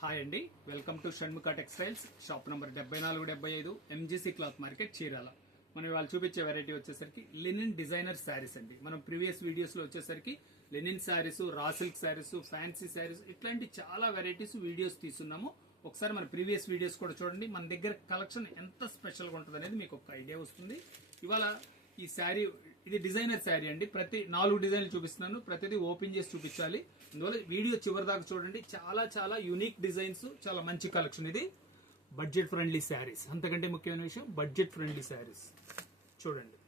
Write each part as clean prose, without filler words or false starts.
Hi అండి, welcome to Shanmukha textiles. Shop number 7475 MGC cloth market, Chirala. మనం ఇవాళ చూపించే వెరైటీ వచ్చేసరికి లినిన్ డిజైనర్ శారీస్ అండి. మనం ప్రీవియస్ వీడియోస్ లో వచ్చేసరికి linen saris, raw silk saris, fancy saris ఇట్లాంటి చాలా వెరైటీస్ వీడియోస్ తీసుకున్నాము. ఒకసారి మన ప్రీవియస్ వీడియోస్ కూడా చూడండి. మన దగ్గర కలెక్షన్ ఎంత స్పెషల్ గా ఉంటుంది అనేది మీకు ఒక ఐడియా వస్తుంది. ఇవాళ ఈ శారీ, ఇది డిజైనర్ శారీ అండి. ప్రతి 4 డిజైన్లు చూపిస్తున్నాను, ప్రతిదీ ఓపెన్ చేసి చూపించాలి. అందువల్ల వీడియో చివరి దాకా చూడండి. చాలా చాలా యూనిక్ డిజైన్స్, చాలా మంచి కలెక్షన్. ఇది బడ్జెట్ ఫ్రెండ్లీ శారీస్. అంతకంటే ముఖ్యమైన విషయం బడ్జెట్ ఫ్రెండ్లీ శారీస్. చూడండి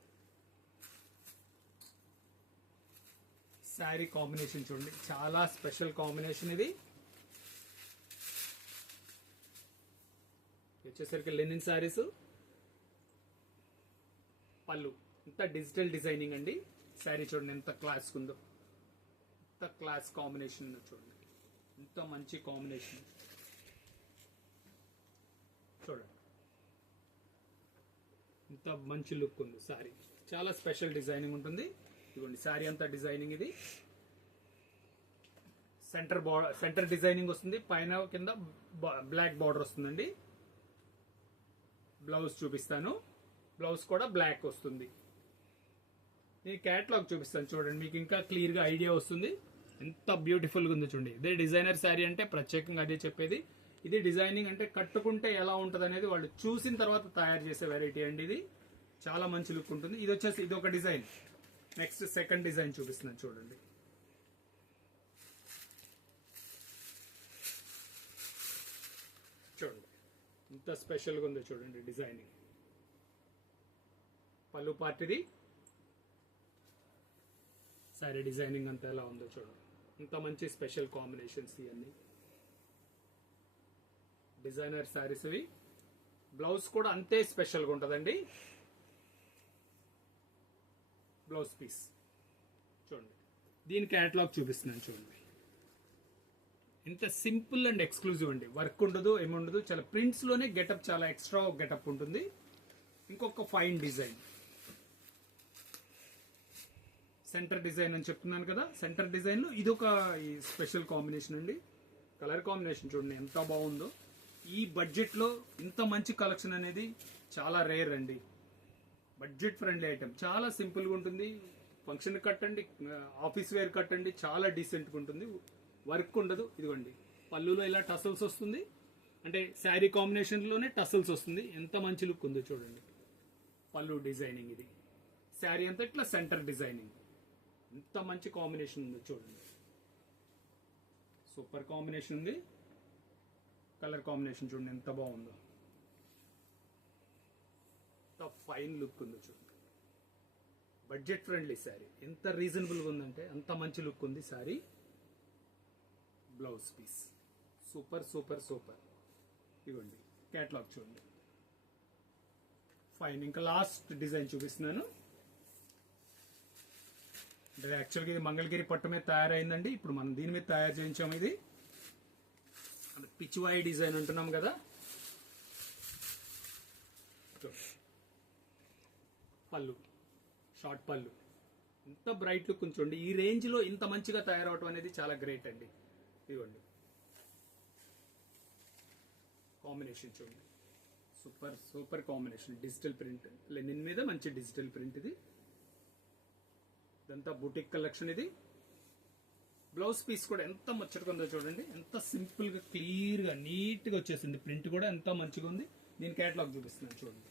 శారీ కాంబినేషన్ చూడండి, చాలా స్పెషల్ కాంబినేషన్. ఇది వచ్చేసరికి లెనిన్ శారీస్. పళ్ళు ఇంత డిజిటల్ డిజైనింగ్ అండి. శారీ చూడండి ఎంత క్లాస్ ఉందో, ఎంత క్లాస్ కాంబినేషన్ ఉందో చూడండి, ఎంత మంచి కాంబినేషన్ చూడండి, ఇంత మంచి లుక్ ఉంది. శారీ చాలా స్పెషల్ డిజైనింగ్ ఉంటుంది. ఇదిగోండి శారీ అంతా డిజైనింగ్. ఇది సెంటర్ డిజైనింగ్ వస్తుంది, పైన కింద బ్లాక్ బార్డర్ వస్తుందండి. బ్లౌజ్ చూపిస్తాను, బ్లౌజ్ కూడా బ్లాక్ వస్తుంది. నేను క్యాటలాగ్ చూపిస్తాను చూడండి, మీకు ఇంకా క్లియర్ గా ఐడియా వస్తుంది. ఎంత బ్యూటిఫుల్ గా ఉంది చూడండి. ఇదే డిజైనర్ శారీ అంటే ప్రత్యేకంగా అదే చెప్పేది. ఇది డిజైనింగ్ అంటే కట్టుకుంటే ఎలా ఉంటుంది అనేది వాళ్ళు చూసిన తర్వాత తయారు చేసే వెరైటీ అండి. ఇది చాలా మంచి లుక్ ఉంటుంది. ఇది వచ్చేసి ఇది ఒక డిజైన్. నెక్స్ట్ సెకండ్ డిజైన్ చూపిస్తున్నాను చూడండి. చూడండి ఇంత స్పెషల్ గా ఉందో చూడండి డిజైనింగ్. పళ్ళు పార్టీది శారీ డిజైనింగ్ అంతా ఎలా ఉందో చూడండి. ఇంత మంచి స్పెషల్ కాంబినేషన్స్ ఇవన్నీ డిజైనర్ శారీస్. ఇవి బ్లౌజ్ కూడా అంతే స్పెషల్ గా ఉంటుందండి. బ్లౌజ్ పీస్ చూడండి. దీని క్యాటలాగ్ చూపిస్తున్నాను చూడండి. ఇంత సింపుల్ అండ్ ఎక్స్క్లూజివ్ అండి. వర్క్ ఉండదు, ఏముండదు. చాలా ప్రింట్స్ లోనే గెటప్, చాలా ఎక్స్ట్రా గెటప్ ఉంటుంది. ఇంకొక ఫైన్ డిజైన్, సెంటర్ డిజైన్ అని చెప్తున్నాను కదా. సెంటర్ డిజైన్ లో ఇదొక స్పెషల్ కాంబినేషన్ అండి. కలర్ కాంబినేషన్ చూడండి ఎంత బాగుందో. ఈ బడ్జెట్ లో ఇంత మంచి కలెక్షన్ అనేది చాలా రేర్ అండి. బడ్జెట్ ఫ్రెండ్లీ ఐటమ్, చాలా సింపుల్ గా ఉంటుంది. ఫంక్షన్ కట్టండి, ఆఫీస్ వేర్ కట్టండి, చాలా డీసెంట్ గా ఉంటుంది. వర్క్ ఉండదు. ఇదిగోండి పళ్ళులో ఇలా టసల్స్ వస్తుంది, అంటే శారీ కాంబినేషన్ లోనే టసల్స్ వస్తుంది. ఎంత మంచి లుక్ ఉందో చూడండి. పళ్ళు డిజైనింగ్. ఇది శారీ అంతా ఇట్లా సెంటర్ డిజైనింగ్. ఎంత మంచి కాంబినేషన్ ఉందో చూడండి. సూపర్ కాంబినేషన్ ఉంది. కలర్ కాంబినేషన్ చూడండి ఎంత బాగుందో. ఎంత ఫైన్ లుక్ ఉందో చూడండి. Budget friendly sari. ఎంత రీజనబుల్ గా ఉందంటే అంత మంచి లుక్ ఉంది sari. Blouse piece super super super. ఇవ్వండి క్యాటలాగ్ చూడండి. ఫైన్. ఇంకా లాస్ట్ డిజైన్ చూపిస్తున్నాను. అంటే యాక్చువల్గా ఇది మంగళగిరి పట్టు మీద తయారైందండి. ఇప్పుడు మనం దీని మీద తయారు చేయించాము. ఇది పిచ్చివాయి డిజైన్ అంటున్నాం కదా. పళ్ళు షార్ట్ పళ్ళు, ఇంత బ్రైట్ లుక్ ఉంచండి. ఈ రేంజ్ లో ఇంత మంచిగా తయారవటం అనేది చాలా గ్రేట్ అండి. ఇదిగోండి కాంబినేషన్ చూడండి. Super super combination. Digital print, linen మీద మంచి డిజిటల్ ప్రింట్. ఇది ఇదంతా బుటిక్ కలెక్షన్. ఇది బ్లౌజ్ పీస్ కూడా ఎంత ముచ్చటగా ఉందో చూడండి. ఎంత సింపుల్ గా క్లియర్ గా నీట్ గా వచ్చేసింది. ప్రింట్ కూడా ఎంత మంచిగా ఉంది. దీని క్యాటలాగ్ చూపిస్తున్నాను చూడండి.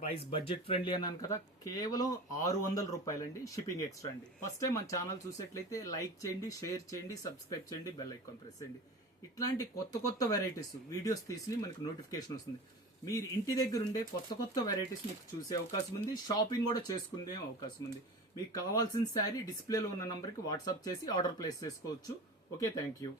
ప్రైస్ బడ్జెట్ ఫ్రెండ్లీ అన్నాను కదా, కేవలం 600 రూపాయలండి. షిప్పింగ్ ఎక్స్ట్రా అండి. ఫస్ట్ టైం మన ఛానల్ చూసేట్లయితే లైక్ చేయండి, షేర్ చేయండి, సబ్స్క్రైబ్ చేయండి, బెల్ ఐకాన్ ప్రెస్ చేయండి. ఇట్లాంటి కొత్త కొత్త వెరైటీస్ వీడియోస్ తీసి మనకు నోటిఫికేషన్ వస్తుంది. మీరు ఇంటి దగ్గర ఉండే కొత్త కొత్త వెరైటీస్ మీకు చూసే అవకాశం ఉంది. షాపింగ్ కూడా చేసుకునే అవకాశం ఉంది. మీకు కావాల్సిన శారీ డిస్ప్లేలో ఉన్న నంబర్కి వాట్సాప్ చేసి ఆర్డర్ ప్లేస్ చేసుకోవచ్చు. Okay, thank you.